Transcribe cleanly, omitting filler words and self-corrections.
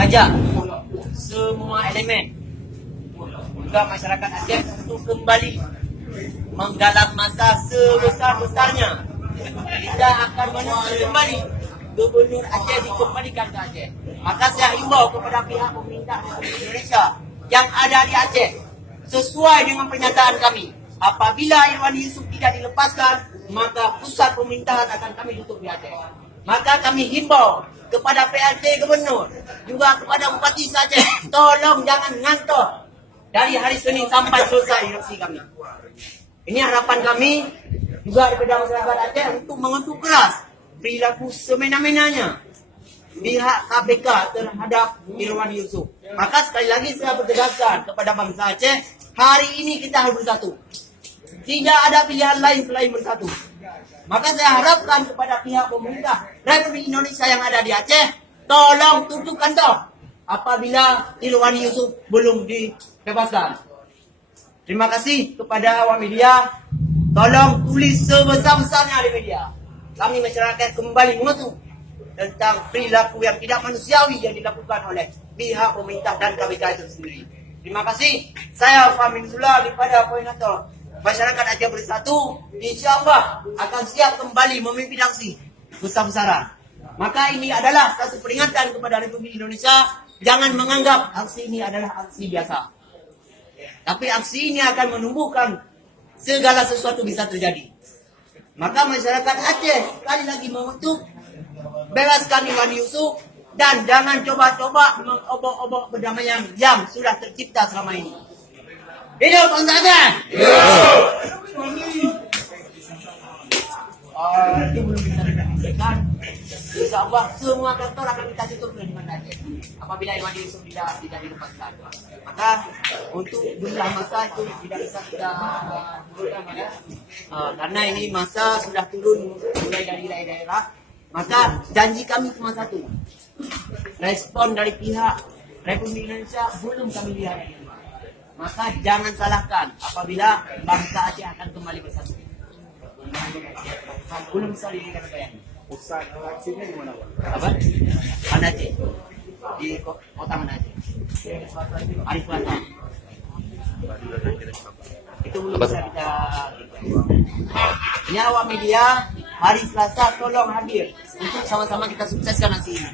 mengajak semua elemen juga masyarakat Aceh untuk kembali menggalang masa sebesar-besarnya. Kita akan menuntut kembali Gubernur Aceh dikembalikan ke Aceh. Maka saya himbau kepada pihak pemerintah Republik Indonesia yang ada di Aceh, sesuai dengan pernyataan kami, apabila Irwan Yusuf tidak dilepaskan, maka pusat pemerintahan akan kami tutup di Aceh. Maka kami himbau kepada PLT Gubernur, juga kepada Bupati Aceh, tolong jangan ngantor dari hari Senin sampai selesai aksi kami. Ini harapan kami juga kepada masyarakat Aceh untuk mengutuk keras perilaku semena-menanya pihak KPK terhadap Irwan Yusuf. Maka sekali lagi saya bertegaskan kepada bangsa Aceh, hari ini kita harus bersatu. Tidak ada pilihan lain selain bersatu. Maka saya harapkan kepada pihak pemerintah Republik Indonesia yang ada di Aceh, tolong tutup kantor apabila Irwan Yusuf belum dibebaskan. Terima kasih kepada awak media. Tolong tulis sebesar-besarnya di media. Kami masyarakat kembali mengutuk tentang perilaku yang tidak manusiawi yang dilakukan oleh pihak pemerintah dan KPK itu sendiri. Terima kasih. Saya Fahmin Zula daripada Koordinator Masyarakat Aceh Bersatu, insyaAllah akan siap kembali memimpin aksi besar-besaran. Maka ini adalah satu peringatan kepada Republik Indonesia, jangan menganggap aksi ini adalah aksi biasa. Tapi aksi ini akan menumbuhkan segala sesuatu bisa terjadi. Maka masyarakat Aceh sekali lagi mengutuk, bebaskan Irwan Yusuf dan jangan coba-coba mengobok-obok perdamaian yang sudah tercipta selama ini. Hidup bangsa Aceh! Itu belum bisa dilakukan. InsyaAllah semua kantor akan kita tutup di Aceh apabila Irwan Yusuf tidak dilepaskan. Maka untuk jumlah masa itu tidak bisa kita turunkan ya. Karena ini masa sudah turun mulai dari daerah-daerah. Maka janji kami cuma satu. Respon dari pihak Republik Indonesia belum kami lihat. Maka jangan salahkan apabila bangsa Aceh akan kembali bersatu. Belum bisa diberikan bayang. Pusat aksinya di mana, Pak? Apa? Mana Aceh? Di kota mana Aceh? Arif Selatan. Itu belum bisa kita. Ini awak media hari Selasa tolong hadir untuk sama-sama kita sukseskan aksi ini.